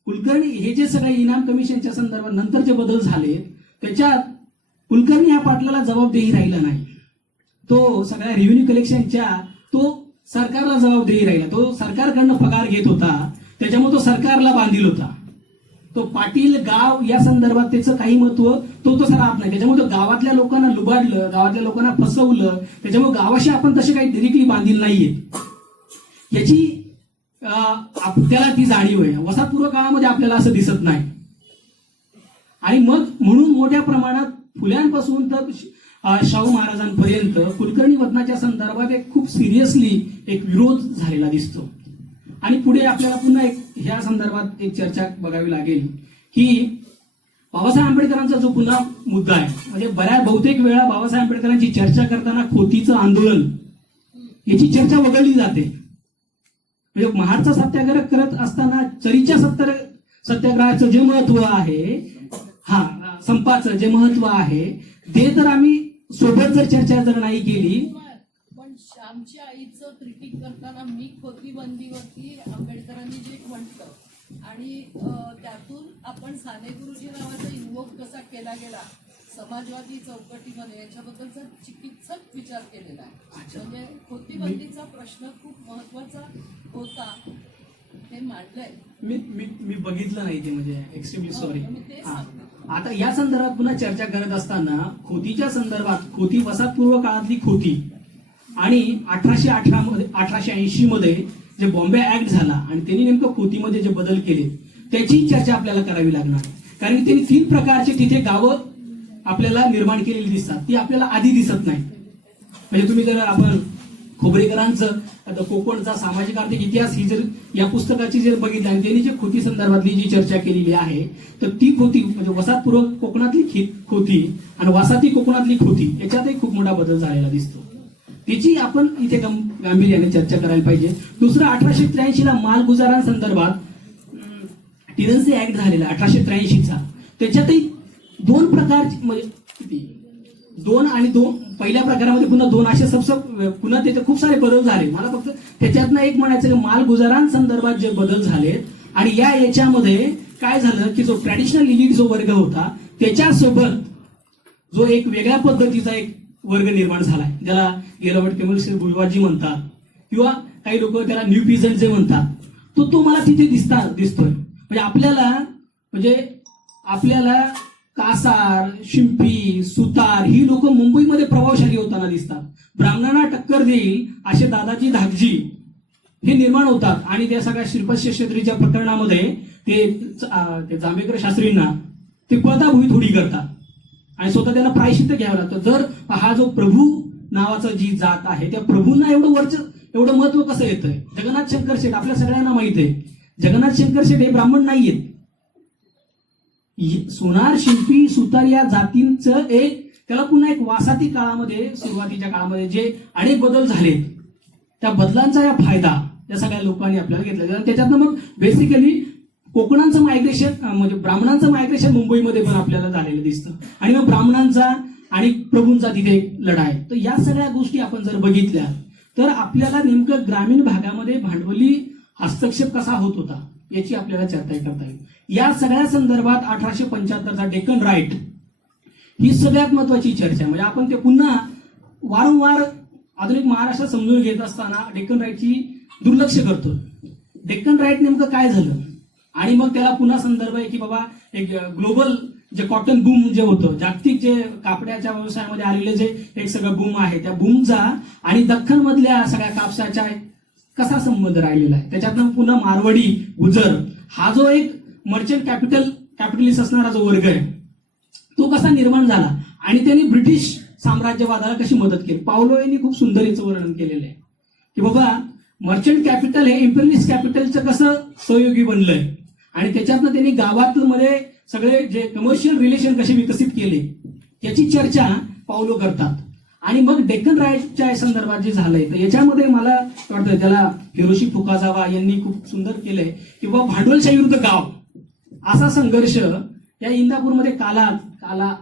कुलकर्णी हे जे सगळे इनाम कमिशनच्या संदर्भात नंतर जे बदल झाले त्याच्यात कुलकर्णी हा पाटलाला जबाबदेही राहिला नाही. तो सगळ्या रेव्हेन्यू कलेक्शनच्या तो सरकारला जबाबदेही राहिला. तो सरकारकडनं पगार घेत होता, त्याच्यामुळे तो सरकारला बांधील होता. तो पाटील गाव या संदर्भात त्याचं काही महत्व तो तसं राहत नाही. त्याच्यामुळे तो गावातल्या लोकांना लुबाडलं, गावातल्या लोकांना फसवलं, त्याच्यामुळे गावाशी आपण तसे काही डिरेक्टली बांधील नाहीये. याची त्याला ती जाणीव आहे. वसाहतपूर्व काळामध्ये आपल्याला असं दिसत नाही. आणि मग म्हणून मोठ्या प्रमाणात फुल्यांपासून तर शाहू महाराजांपर्यंत कुलकर्णी वतनाच्या संदर्भात एक खूप सिरियसली एक विरोध झालेला दिसतो. आणि पुढे आपल्याला पुन्हा एक ह्या संदर्भात एक चर्चा बघावी लागेल की बाबासाहेब आंबेडकरांचा जो पुन्हा मुद्दा आहे, म्हणजे बहुतेक वेळा बाबासाहेब आंबेडकरांची चर्चा करताना खोतीचं आंदोलन याची चर्चा वगळली जाते. म्हणजे महाडचा सत्याग्रह करत असताना चरीच्या सत्याग्रहाचं जे महत्व आहे, संपाचं जे महत्व आहे ते तर आम्ही सोबत जर चर्चा जर नाही केली. पण श्यामच्या आईचं क्रिटिक करताना मी खोती बंदीवरती आंबेडकरांनी जे म्हटलं आणि त्यातून आपण साने गुरुजी नावाचा इन्व्होक कसा केला गेला समाजवादी चौकटीमध्ये याच्याबद्दलचा चिकित्सक विचार केलेला आहे. म्हणजे खोतीबंदीचा प्रश्न खूप महत्वाचा होता हे मांडलंय. मी बघितलं नाही ते, म्हणजे एक्स्ट्रीमली सॉरी. आता या संदर्भात पुन्हा चर्चा करत असताना खोतीच्या संदर्भात खोती वसाहतपूर्व काळातली खोती आणि 1880 मध्ये जे बॉम्बे ऍक्ट झाला आणि त्यांनी नेमकं खोतीमध्ये जे बदल केले त्याची चर्चा आपल्याला करावी लागणार. कारण की त्यांनी 3 प्रकारचे तिथे गावं आपल्याला निर्माण केलेली दिसतात, ती आपल्याला आधी दिसत नाही. म्हणजे तुम्ही जर आपण खोबरेकरांचं कोकणचा सामाजिक आर्थिक इतिहास ही जर या पुस्तकाची जर बघितलं आणि त्यांनी जे खोती संदर्भातली जी चर्चा केलेली आहे तर ती खोती म्हणजे वसाहतपूर्व कोकणातली खोती आणि वसाहती कोकणातली खोती याच्यातही खूप मोठा बदल झालेला दिसतो. त्याची आपण इथे गांभीर्याने चर्चा करायला पाहिजे. दुसरं 1883 मालगुजारांसंदर्भात टिरन्सी ऍक्ट झालेला 1883चा, त्याच्यातही 2 प्रकारची म्हणजे 2 आणि 2 पहिल्या प्रकारामध्ये पुन्हा 2 असे पुन्हा त्याचे खूप सारे बदल झाले. मला फक्त त्याच्यातनं एक म्हणायचं की मालगुजारांसंदर्भात जे बदल झाले आणि याच्यामध्ये काय झालं की जो ट्रॅडिशनल इलिट जो वर्ग होता त्याच्यासोबत जो एक वेगळ्या पद्धतीचा एक वर्ग निर्माण झालाय, ज्याला गेलवर्ट कमर्शियल बुर्जुआजी म्हणतात किंवा काही लोक त्याला न्यू पीझंट जे म्हणतात, तो मला तिथे दिसतोय. म्हणजे आपल्याला कासार, शिंपी, सुतार ही लोक मुंबईमध्ये प्रभावशाली होताना दिसतात. ब्राह्मणांना टक्कर देईल असे दादाजी धाकजी हे निर्माण होतात आणि त्या सगळ्या श्रीपत क्षेत्रीच्या प्रकरणामध्ये ते जांभेकर शास्त्रींना ते पळताभुई थोडी करतात आणि स्वतः त्यांना प्रायश्चित्त घ्यावं लागतं. जर हा जो प्रभू नावाचा जी जात आहे त्या प्रभूंना एवढं महत्व कसं येतंय. जगन्नाथ शंकर शेठ आपल्या सगळ्यांना माहित आहे, जगन्नाथ शंकर शेठ हे ब्राह्मण नाहीयेत. सोनार, शिंपी, सुतार या जातींचं त्याला पुन्हा एक वासाती काळामध्ये, सुरुवातीच्या काळामध्ये जे अनेक बदल झाले, त्या बदलांचा या फायदा या सगळ्या लोकांनी आपल्याला घेतला. त्याच्यातनं मग बेसिकली कोकणांचं मायग्रेशन, म्हणजे ब्राह्मणांचं मायग्रेशन मुंबईमध्ये पण आपल्याला झालेलं दिसतं. आणि मग ब्राह्मणांचा आणि प्रभूंचा तिथे एक लढा आहे. तर या सगळ्या गोष्टी आपण जर बघितल्या तर आपल्याला नेमकं ग्रामीण भागामध्ये भांडवली हस्तक्षेप कसा होत होता याची आपल्याला चर्चा करता येईल. या सगळ्या संदर्भात 1875चा डेक्कन राईट ही सगळ्यात महत्वाची चर्चा आहे. म्हणजे आपण ते पुन्हा वारंवार आधुनिक महाराष्ट्र समजून घेत असताना डेक्कन राईटची दुर्लक्ष करतो. डेक्कन राईट नेमकं काय झालं आणि मग त्याला पुन्हा संदर्भ आहे की बाबा एक ग्लोबल जे कॉटन बूम जे होतं, जागतिक जे कापड्याच्या व्यवसायामध्ये आलेले जे एक सगळं बूम आहे, त्या बूमचा आणि दख्खन मधल्या सगळ्या कापसाच्या कसा संबंध राहिलेला आहे. त्याच्यातनं पुन्हा मारवाडी, गुजर हा जो एक मर्चंट कॅपिटलिस्ट असणारा जो वर्ग आहे तो कसा निर्माण झाला आणि त्यांनी ब्रिटिश साम्राज्यवादाला कशी मदत केली. पावलो यांनी खूप सुंदर याचं वर्णन केलेलं आहे की बाबा मर्चंट कॅपिटल हे इम्पेरियलिस्ट कॅपिटलचं कसं सहयोगी बनलंय आणि त्याच्यातनं त्यांनी गावातमध्ये सगळे जे कमर्शियल रिलेशन कसे विकसित केले याची चर्चा पावलो करतात. आणि मग डेक्कन राईटच्या संदर्भात जे झालंय तर याच्यामध्ये मला वाटतं त्याला हिरोशी फुकाजावा यांनी खूप सुंदर केलंय की बाबा भांडवलशाही विरुद्ध गाव असा संघर्ष या इंदापूरमध्ये काला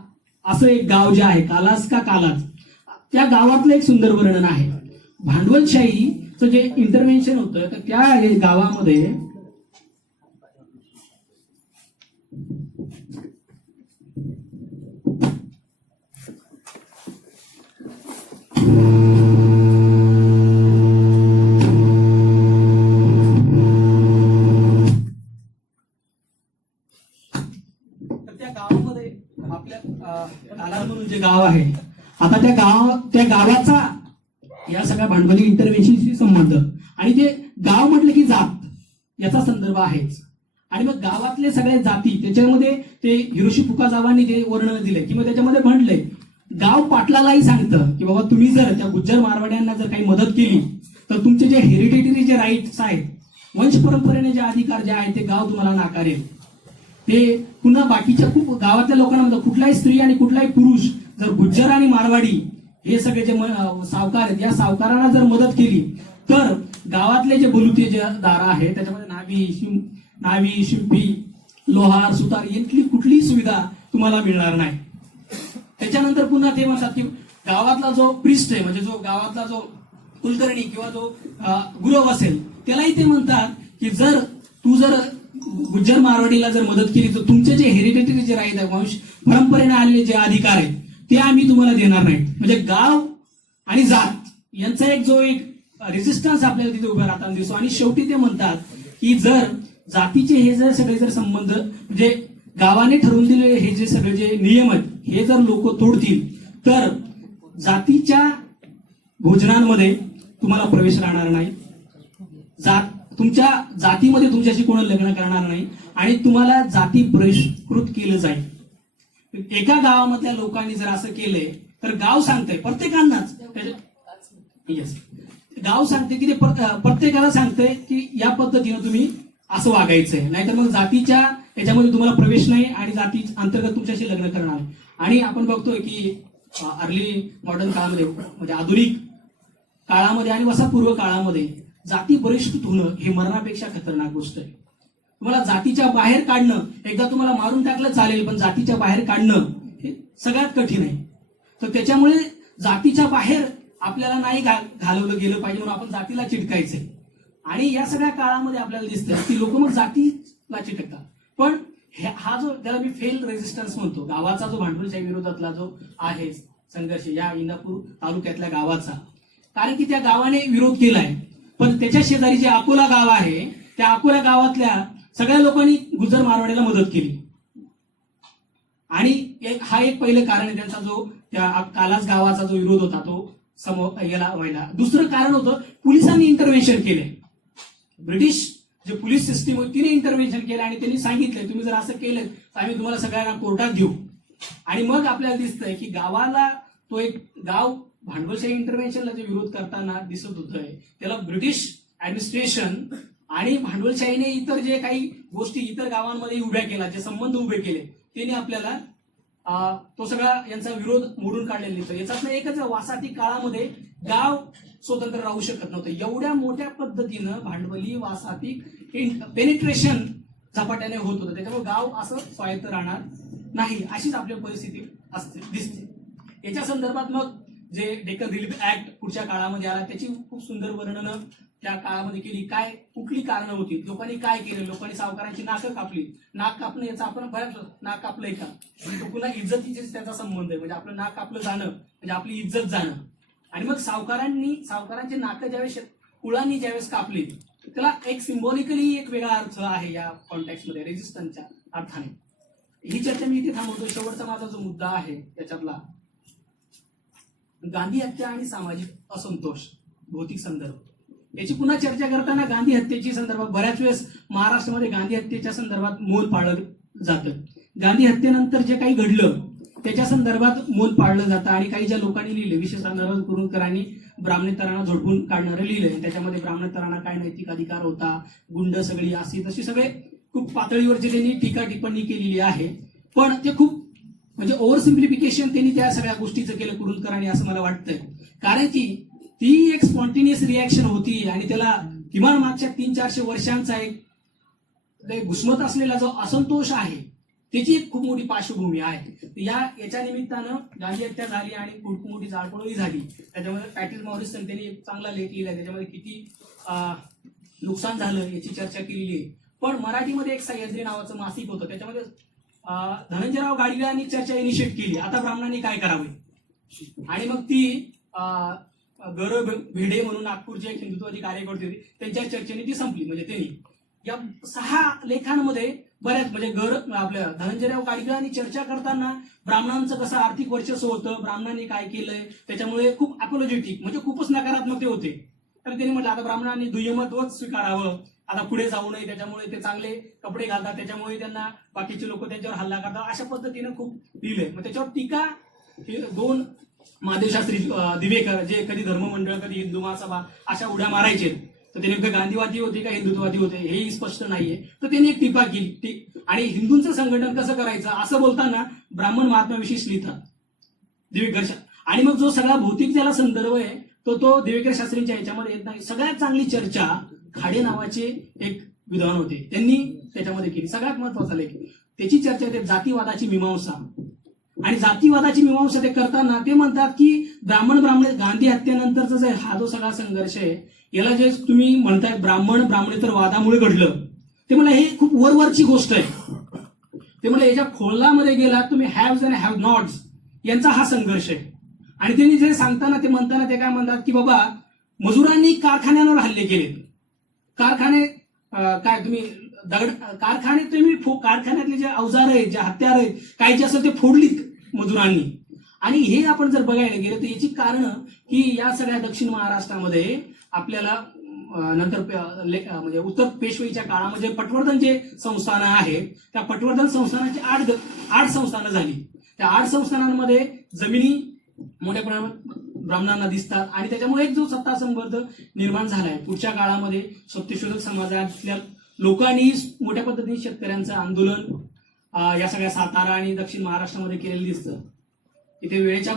असं एक गाव जे आहे, कालास का कालाच, त्या गावातलं एक सुंदर वर्णन आहे. भांडवलशाहीचं जे इंटरव्हेन्शन होतं तर त्या गावामध्ये म्हणून जे गाव आहे आता त्या गावाचा या सगळ्या भांडवली इंटरव्हेन्शनशी संबंध आणि ते गाव म्हटलं की जात याचा संदर्भ आहेच. आणि मग गावातले सगळे जाती त्याच्यामध्ये ते हिरोशी फुकाजावांनी ते वर्णन दिले की मग त्याच्यामध्ये म्हटलंय गाव पाटलालाही सांगतं की बाबा तुम्ही जर त्या गुज्जर मारवाड्यांना जर काही मदत केली तर तुमचे जे हेरिटेटरी जे राईट्स आहेत, वंश परंपरेने जे अधिकार जे आहेत ते गाव तुम्हाला नाकारेल. ते पुन्हा बाकीच्या खूप गावातल्या लोकांना म्हणतात कुठलाही स्त्री आणि कुठलाही पुरुष जर गुज्जर आणि मारवाडी हे सगळे जे सावकार आहेत या सावकारांना जर मदत केली तर गावातले जे बलुते जे दारा आहेत त्याच्यामध्ये नावी, शिंपी, लोहार, सुतार यांतली कुठलीही सुविधा तुम्हाला मिळणार नाही. त्याच्यानंतर पुन्हा ते म्हणतात की गावातला जो प्रिस्ट आहे म्हणजे जो गावातला जो कुलकर्णी किंवा जो गुरव असेल त्यालाही ते म्हणतात की जर गुज्जर मारवाडीला जर मदत केली तर तुमचे जे हेरिटेटरी जे राईट आहे, वंश परंपरेने आलेले जे अधिकार आहेत ते आम्ही तुम्हाला देणार नाही. म्हणजे गाव आणि जात यांचा एक जो एक रेजिस्टन्स आपल्याला तिथे उभा राहताना दिसतो. आणि शेवटी ते म्हणतात की जर जातीचे हे जर सगळे जर संबंध म्हणजे गावाने ठरवून दिलेले हे जे सगळे जे नियम आहेत हे जर लोक तोडतील तर जातीच्या भोजनांमध्ये तुम्हाला प्रवेश राहणार नाही, तुमच्या जातीमध्ये तुमच्याशी कोण लग्न करणार नाही आणि तुम्हाला जाती बहिष्कृत केलं जाईल. एका गावामधल्या लोकांनी जर असं केलंय तर गाव सांगतंय प्रत्येकांनाच, गाव सांगते की ते प्रत्येकाला सांगतंय की या पद्धतीनं तुम्ही असं वागायचंय, नाहीतर मग जातीच्या याच्यामध्ये तुम्हाला प्रवेश नाही आणि जाती अंतर्गत तुमच्याशी लग्न करणार. आणि आपण बघतोय की अर्ली मॉडर्न काळामध्ये म्हणजे आधुनिक काळामध्ये आणि वसापूर्व काळामध्ये जाती बहिष्कृत होणं हे मरणापेक्षा खतरनाक गोष्ट आहे. तुम्हाला जातीच्या बाहेर काढणं, एकदा तुम्हाला मारून टाकलं चालेल पण जातीच्या बाहेर काढणं हे सगळ्यात कठीण आहे. तर त्याच्यामुळे जातीच्या बाहेर आपल्याला नाही घालवलं गेलं पाहिजे म्हणून आपण जातीला चिटकायचंय. आणि या सगळ्या काळामध्ये आपल्याला दिसतं की लोक मग जातीला चिटकतात. पण हा जो त्याला मी फेल रेजिस्टन्स म्हणतो, गावाचा जो भांडवलशाही विरोधातला जो आहे संघर्ष या इंदापूर तालुक्यातल्या गावाचा, कारण की त्या गावाने विरोध केलाय. पण त्याच्या शेजारी जे अकोला गाव आहे त्या अकोला गावातल्या सगळ्या लोकांनी गुज्जर मारवाड्याला मदत केली. आणि हा एक पहिलं कारण आहे त्यांचा जो त्या कालास गावाचा जो विरोध होता तो याला व्हायला. दुसरं कारण होतं पोलिसांनी इंटरव्हेन्शन केले. ब्रिटिश जे पोलीस सिस्टीम होती तिने इंटरव्हेन्शन केलं आणि त्यांनी सांगितलंय तुम्ही जर असं केलं तर आम्ही तुम्हाला सगळ्यांना कोर्टात देऊ. आणि मग आपल्याला दिसतंय की गावाला तो एक गाव भांडवलशाही इंटरव्हेन्शनला जे विरोध करताना दिसत होतंय त्याला ब्रिटिश ऍडमिनिस्ट्रेशन आणि भांडवलशाहीने इतर जे काही गोष्टी इतर गावांमध्ये उभ्या केल्या, जे संबंध उभे केले, त्यांनी आपल्याला तो सगळा यांचा विरोध मोडून काढलेला दिसतो. याच्यातलं एकच, वासाती काळामध्ये गाव स्वतंत्र राहू शकत नव्हतं. एवढ्या मोठ्या पद्धतीनं भांडवली वासाती पेनिट्रेशन झपाट्याने होत होतं. त्याच्यामुळे गाव असं स्वायत्त राहणार नाही, अशीच आपली परिस्थिती असते दिसते. याच्या संदर्भात मग जे डेक्कन रिलीफ ऍक्ट पुढच्या काळामध्ये आला, त्याची खूप सुंदर वर्णनं त्या काळामध्ये केली. काय कुठली कारणं होती, लोकांनी काय केलं, लोकांनी सावकारांची नाकं कापली. नाक कापणं याचा आपण बऱ्याच नाक कापलंय का, तो पुन्हा इज्जतीचेच त्याचा संबंध आहे. म्हणजे आपलं नाक कापलं जाणं म्हणजे आपली इज्जत जाणं. आणि मग सावकारांची नाकं ज्यावेळेस कुळांनी ज्यावेळेस कापली, त्याला एक सिम्बॉलिकली एक वेगळा अर्थ आहे या कॉन्टॅक्टमध्ये, रेजिस्टन्सच्या अर्थाने. ही चर्चा मी इथे थांबवतो. शेवटचा माझा जो मुद्दा आहे त्याच्यातला, गांधी हत्या आणि सामाजिक असंतोष, भौतिक संदर्भ. याची पुन्हा चर्चा करताना गांधी हत्येची संदर्भात बऱ्याच वेळेस महाराष्ट्रामध्ये गांधी हत्येच्या संदर्भात मौन पाळलं जातं. गांधी हत्येनंतर जे काही घडलं त्याच्या संदर्भात मौन पाळलं जातं. आणि काही ज्या लोकांनी लिहिले, विशेषतः नरहर कुरुंदकरांनी ब्राह्मणेतरांना झोडपून काढणारं लिहिलंय. त्याच्यामध्ये ब्राह्मणेतरांना काय नैतिक अधिकार होता, गुंड सगळी अशी तशी सगळे खूप पातळीवरची त्यांनी टीका टिप्पणी केलेली आहे. पण ते खूप म्हणजे ओव्हर सिम्प्लिफिकेशन त्यांनी त्या सगळ्या गोष्टीचं केलं कुरुंदकरांनी, असं मला वाटतंय. कारण की ती एक स्पॉन्टेनियस रिॲक्शन होती आणि त्याला किमान मागच्या 300-400 वर्षांचा एक घुसमत असलेला जो असंतोष आहे त्याची एक खूप मोठी पार्श्वभूमी आहे. याच्या निमित्तानं गांधी हत्या झाली आणि खूप मोठी जाळपोळही झाली. त्याच्यामध्ये पॅट्रिक मॉरिसन त्यांनी एक चांगला लेख लिहिला, त्याच्यामध्ये किती नुकसान झालं याची चर्चा केलेली आहे. पण मराठीमध्ये एक सह्याद्री नावाचं मासिक होतं, त्याच्यामध्ये धनंजयराव गाडगीळांनी चर्चा इनिशिएट केली, आता ब्राह्मणांनी काय करावे. आणि मग ती गर भेडे म्हणून नागपूरचे एक हिंदुत्वादी कार्यकर्ते होते, त्यांच्या चर्चेने ती संपली. म्हणजे त्यांनी या 6 लेखांमध्ये बऱ्याच म्हणजे आपल्या धनंजयराव गाडगीळांनी चर्चा करताना ब्राह्मणांचं कसं आर्थिक वर्चस्व होतं, ब्राह्मणांनी काय केलंय, त्याच्यामुळे खूप अपोलॉजेटिक म्हणजे खूपच नकारात्मक ते होते. तर त्यांनी म्हटलं आता ब्राह्मणांनी दुय्यमत्वच स्वीकारावं, आता पुढे जाऊ नये, त्याच्यामुळे ते चांगले कपडे घालतात, त्याच्यामुळे त्यांना बाकीचे लोक त्यांच्यावर हल्ला करतात, अशा पद्धतीनं खूप लिहिलंय. मग त्याच्यावर टीका 2 महादेवशास्त्री दिवेकर, जे कधी धर्ममंडळ कधी हिंदू महासभा अशा उड्या मारायचे, तर ते नेमकं गांधीवादी होते का हिंदुत्ववादी होते हेही स्पष्ट नाहीये. तर त्यांनी एक टीका केली. आणि हिंदूंचं संघटन कसं करायचं असं बोलताना ब्राह्मण महात्म्याविषयीच लिहितात दिवेकर. आणि मग जो सगळा भौतिक ज्याला संदर्भ आहे तो दिवेकर शास्त्रींच्या याच्यामध्ये येत नाही. सगळ्यात चांगली चर्चा खाडे नावाचे एक विद्वान होते, त्यांनी त्याच्यामध्ये केली. सगळ्यात महत्वाचा लेख त्याची चर्चा आहे जातीवादाची मीमांसा. आणि जातीवादाची मीमांसा ते करताना ते म्हणतात की ब्राह्मण गांधी हत्येनंतरचा जे हा जो सगळा संघर्ष आहे, याला जे तुम्ही म्हणताय ब्राह्मणेतर वादामुळे घडलं, ते मला हे खूप वरवरची गोष्ट आहे. ते म्हणजे याच्या खोलामध्ये गेला तुम्ही हॅव्स अँड हॅव नॉट्स यांचा हा संघर्ष आहे. आणि त्यांनी जे सांगताना ते म्हणताना ते काय म्हणतात की बाबा मजुरांनी कारखान्यांवर हल्ले केले, कारखाने काय तुम्ही कारखाने तुम्ही कारखान्यातले जे अवजार आहेत, जे हत्यार आहेत, काही जे असेल ते फोडलीत मजुरांनी. आणि हे आपण जर बघायला गेलं तर याची कारणं की या सगळ्या दक्षिण महाराष्ट्रामध्ये आपल्याला नंतर म्हणजे उत्तर पेशवाईच्या काळामध्ये पटवर्धन जे संस्थानं आहेत, त्या पटवर्धन संस्थानाची 8 संस्थानं झाली. त्या 8 संस्थानांमध्ये जमिनी मोठ्या प्रमाणात ब्राह्मणांना दिसतात आणि त्याच्यामुळे एक जो सत्ता संबंध निर्माण झालाय. पुढच्या काळामध्ये सत्यशोधक समाजातल्या लोकांनी मोठ्या पद्धतीने शेतकऱ्यांचं आंदोलन या सगळ्या सातारा आणि दक्षिण महाराष्ट्रामध्ये केलेलं दिसतं. इथे वेळेच्या